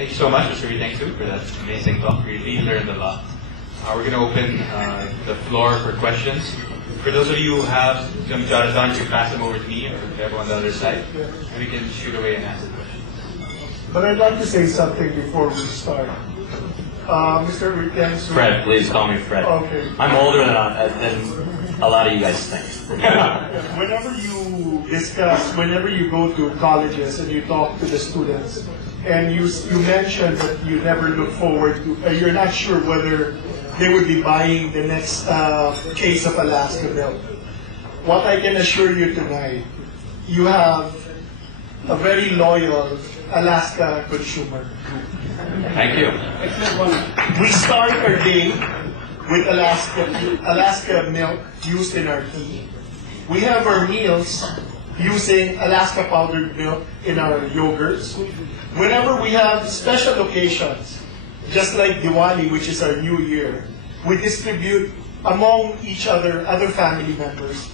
Thank you so much, Mr. Uytengsu, for that amazing talk. We really learned a lot. We're going to open the floor for questions. For those of you who have some jotted down, you can pass them over to me or to everyone on the other side, and we can shoot away and ask the questions. But I'd like to say something before we start. Mr. Uytengsu. Fred, please call me Fred. Okay. I'm older than a lot of you guys think. Whenever you discuss, whenever you go to colleges and you talk to the students, and you mention that you never look forward to, you're not sure whether they would be buying the next case of Alaska milk. What I can assure you tonight, you have a very loyal Alaska consumer. Thank you. We start our day with Alaska milk used in our tea. We have our meals using Alaska powdered milk in our yogurts. Whenever we have special occasions, just like Diwali, which is our New Year, we distribute among each other family members,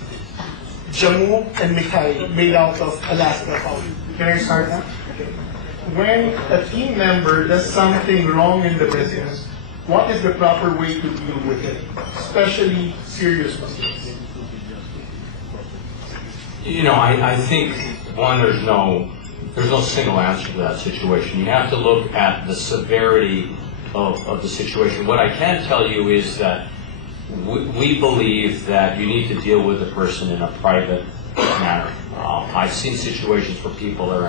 jamu and mithai made out of Alaska powder. Can I start now? Okay. When a team member does something wrong in the business, what is the proper way to deal with it, especially serious mistakes? You know, I think, one, there's no single answer to that situation. You have to look at the severity of the situation. What I can tell you is that we believe that you need to deal with the person in a private manner. I've seen situations where people are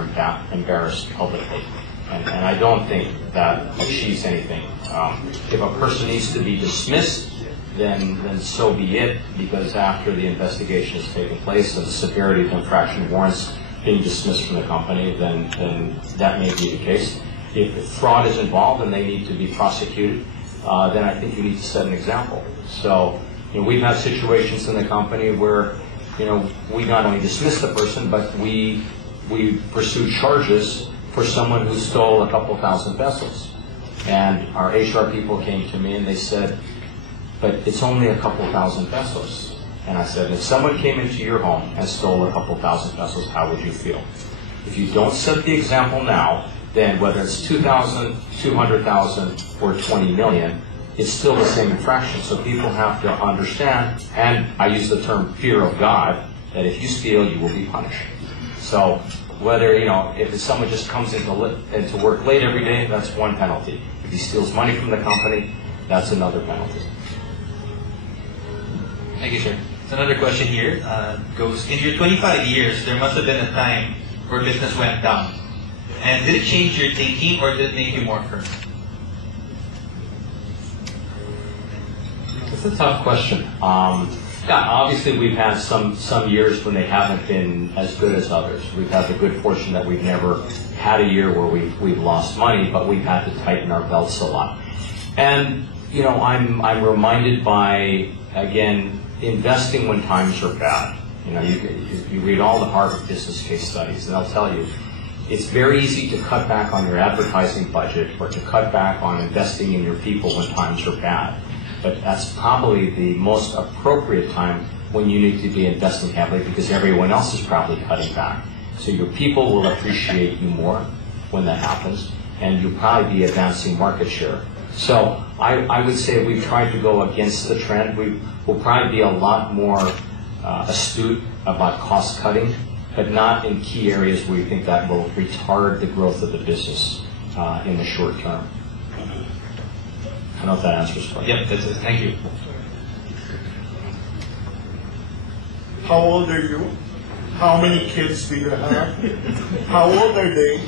embarrassed publicly, and I don't think that achieves anything. If a person needs to be dismissed, then so be it, because after the investigation has taken place and the severity of the infraction warrants being dismissed from the company, then that may be the case. If fraud is involved and they need to be prosecuted, then I think you need to set an example. So, we've had situations in the company where, we not only dismissed the person, but we pursued charges for someone who stole a couple thousand pesos. And our HR people came to me and they said, but it's only a couple thousand pesos. And I said, if someone came into your home and stole a couple thousand pesos, how would you feel? If you don't set the example now, then whether it's 2,000, 200,000, or 20 million, it's still the same infraction. So people have to understand, and I use the term fear of God, that if you steal, you will be punished. So whether, if someone just comes into work late every day, that's one penalty. If he steals money from the company, that's another penalty. Thank you, sir. So another question here goes, in your 25 years, there must have been a time where business went down. And did it change your thinking or did it make you more firm? It's a tough question. Yeah, obviously we've had some years when they haven't been as good as others. We've had the good fortune that we've never had a year where we've lost money, but we've had to tighten our belts a lot. And I'm reminded by, again, investing when times are bad. You read all the Harvard business case studies, and they'll tell you it's very easy to cut back on your advertising budget or to cut back on investing in your people when times are bad. But that's probably the most appropriate time when you need to be investing heavily because everyone else is probably cutting back. So your people will appreciate you more when that happens, and you'll probably be advancing market share. So I would say we've tried to go against the trend. We'll probably be a lot more astute about cost cutting, but not in key areas where we think that will retard the growth of the business in the short term. I don't know if that answers the question. Yep, that's it. Thank you. How old are you? How many kids do you have? How old are they?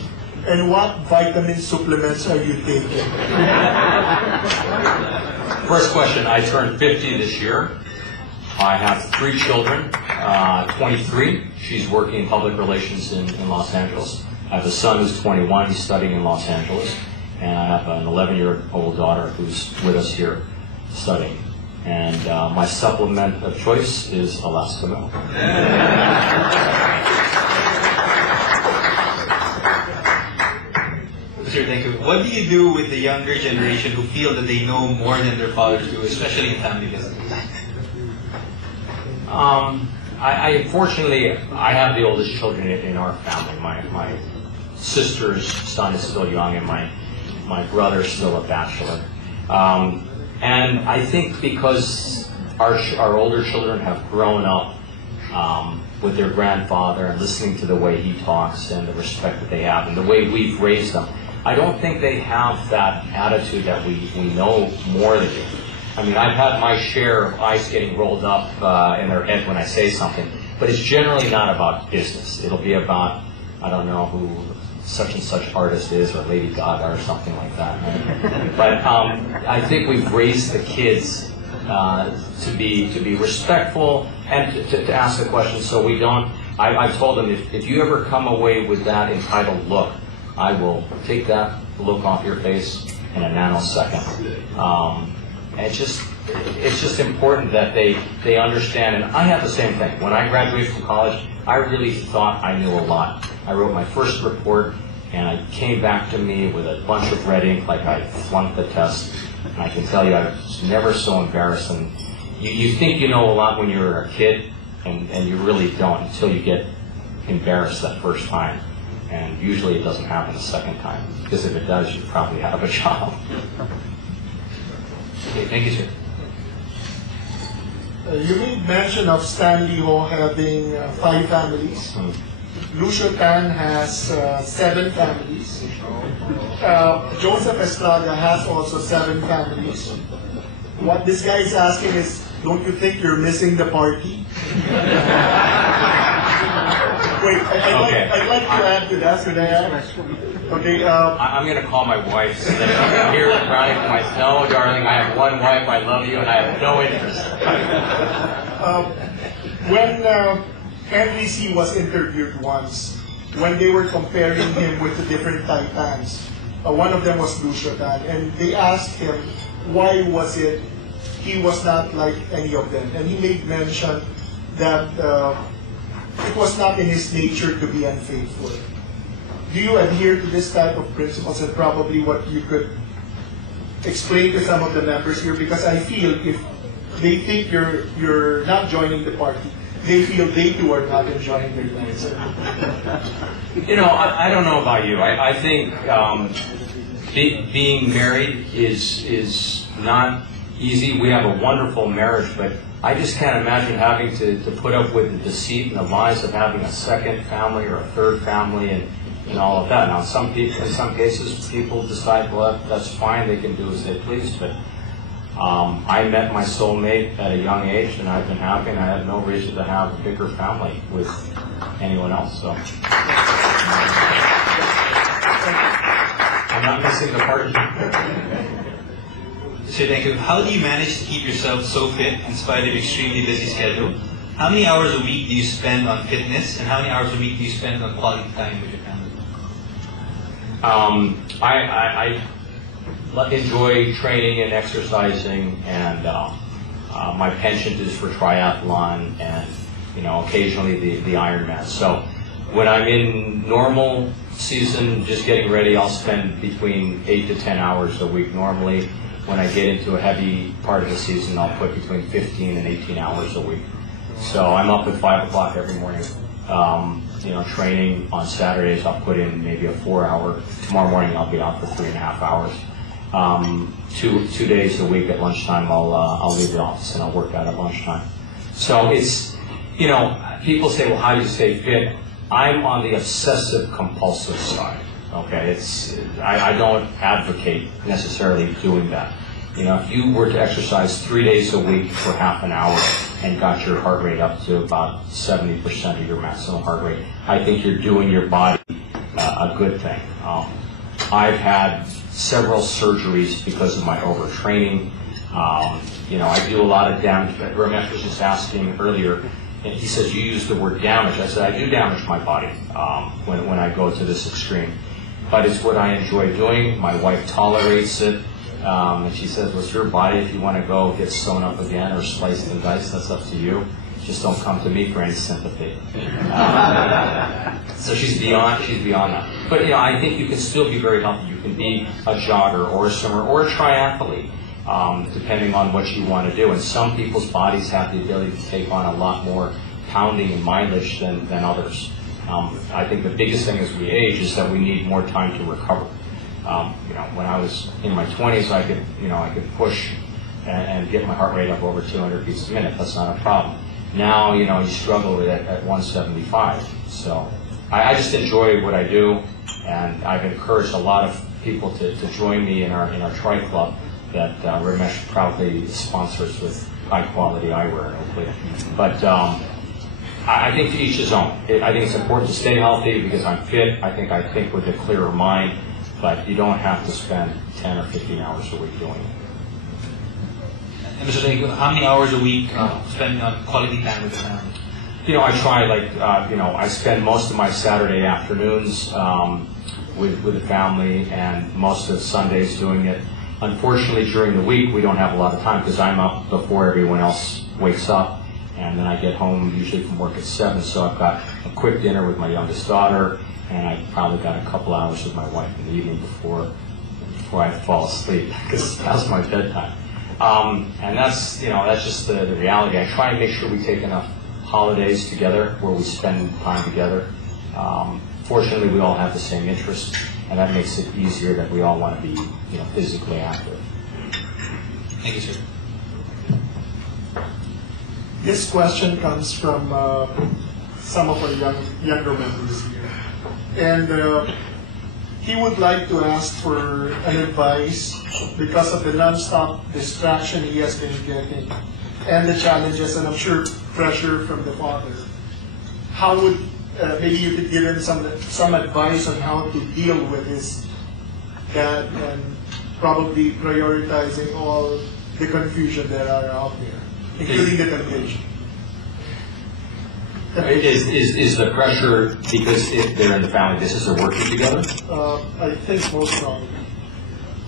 And what vitamin supplements are you taking? First question, I turned 50 this year. I have 3 children, 23. She's working in public relations in Los Angeles. I have a son who's 21. He's studying in Los Angeles. And I have an 11-year-old daughter who's with us here studying. And my supplement of choice is Alaska milk. Sir, thank you. What do you do with the younger generation who feel that they know more than their fathers do, especially in family business? Unfortunately, I have the oldest children in our family. My sister's son is still young, and my My brother's still a bachelor. And I think because our older children have grown up with their grandfather and listening to the way he talks and the respect that they have and the way we've raised them, I don't think they have that attitude that we know more than you. I mean, I've had my share of eyes getting rolled up in their head when I say something, but it's generally not about business. It'll be about, I don't know who such and such artist is, or Lady Gaga or something like that. Right? But I think we've raised the kids to be respectful and to ask the question, so we don't. I've told them, if you ever come away with that entitled look, I will take that look off your face in a nanosecond. It's just important that they understand, and I have the same thing. When I graduated from college, I really thought I knew a lot. I wrote my first report, and I came back to me with a bunch of red ink, like I flunked the test. And I can tell you, I was never so embarrassed. And you think you know a lot when you're a kid, and you really don't until you get embarrassed that first time. And usually it doesn't happen the second time, because if it does, you probably have a job. Okay, thank you, sir. You made mention of Stanley Ho having 5 families. Lucio Tan has 7 families. Joseph Estrada has also 7 families. What this guy is asking is, don't you think you're missing the party? Wait, I'd like to add to that. Could I add? Okay. I'm going to call my wife. So that I'm here crying to myself. No, darling, I have one wife. I love you, and I have no interest. When Henry C. was interviewed once, when they were comparing him with the different Taitans, one of them was Lucio Tan, and they asked him why was it he was not like any of them, and he made mention that it was not in his nature to be unfaithful. Do you adhere to this type of principles, and probably what you could explain to some of the members here? Because I feel if they think you're not joining the party, they feel they too are not enjoying their lives. You know, I don't know about you. I think being married is not easy. We have a wonderful marriage, but I just can't imagine having to put up with the deceit and the lies of having a second family or a third family and all of that. Now, in some cases, people decide, well, that's fine, they can do as they please, but I met my soulmate at a young age, and I've been happy, and I have no reason to have a bigger family with anyone else, so. I'm not missing the party. Sir, thank you. How do you manage to keep yourself so fit in spite of extremely busy schedule? How many hours a week do you spend on fitness, and how many hours a week do you spend on quality time with your family? I enjoy training and exercising, and my penchant is for triathlon and, you know, occasionally the Ironman. So when I'm in normal season, just getting ready, I'll spend between 8 to 10 hours a week normally. When I get into a heavy part of the season, I'll put between 15 and 18 hours a week. So I'm up at 5 o'clock every morning. You know, training on Saturdays, I'll put in maybe a 4-hour. Tomorrow morning, I'll be out for 3.5 hours. 2 days a week at lunchtime, I'll leave the office and I'll work out at lunchtime. So it's, you know, people say, well, how do you stay fit? I'm on the obsessive compulsive side. Okay, I don't advocate necessarily doing that. You know, if you were to exercise 3 days a week for half an hour and got your heart rate up to about 70% of your maximum heart rate, I think you're doing your body a good thing. I've had several surgeries because of my overtraining. You know, I do a lot of damage. Ramesh was just asking earlier, and he says, you use the word damage. I said, I do damage my body when I go to this extreme. But it's what I enjoy doing. My wife tolerates it. And she says, well, it's your body. If you want to go get sewn up again or sliced and diced, that's up to you. Just don't come to me for any sympathy. So she's beyond that. But, you know, I think you can still be very healthy. You can be a jogger or a swimmer or a triathlete, depending on what you want to do. And some people's bodies have the ability to take on a lot more pounding and mileage than others. I think the biggest thing as we age is that we need more time to recover. When I was in my 20s, I could push and get my heart rate up over 200 beats a minute. That's not a problem. Now, you struggle with it at 175. So I just enjoy what I do, and I've encouraged a lot of people to join me in our Tri Club that Ramesh proudly sponsors with high quality eyewear in Oakley. But I think to each his own. I think it's important to stay healthy because I'm fit. I think with a clearer mind, but you don't have to spend 10 or 15 hours a week doing it. And Mr. Uytengsu, how many hours a week spending on quality time with the family? I try, I spend most of my Saturday afternoons with the family and most of Sundays doing it. Unfortunately, during the week, we don't have a lot of time because I'm up before everyone else wakes up, and then I get home usually from work at 7, so I've got a quick dinner with my youngest daughter, and I've probably got a couple hours with my wife in the evening before I fall asleep, because that's my bedtime. And that's just the reality. I try and make sure we take enough holidays together where we spend time together. Fortunately, we all have the same interests, and that makes it easier that we all want to be physically active. Thank you, sir. This question comes from some of our younger members here. And he would like to ask for an advice because of the non-stop distraction he has been getting and the challenges, and I'm sure pressure from the father. How would maybe you could give him some advice on how to deal with his dad and probably prioritizing all the confusion that are out there, including the temptation. Is the pressure because if they're in the family business or working together? I think most probably.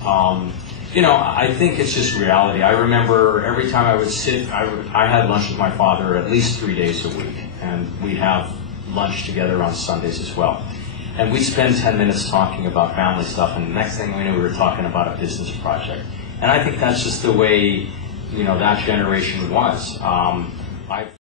I think it's just reality. I remember every time I would sit, I had lunch with my father at least 3 days a week, and we'd have lunch together on Sundays as well. And we'd spend 10 minutes talking about family stuff, and the next thing we knew, we were talking about a business project. And I think that's just the way, that generation was.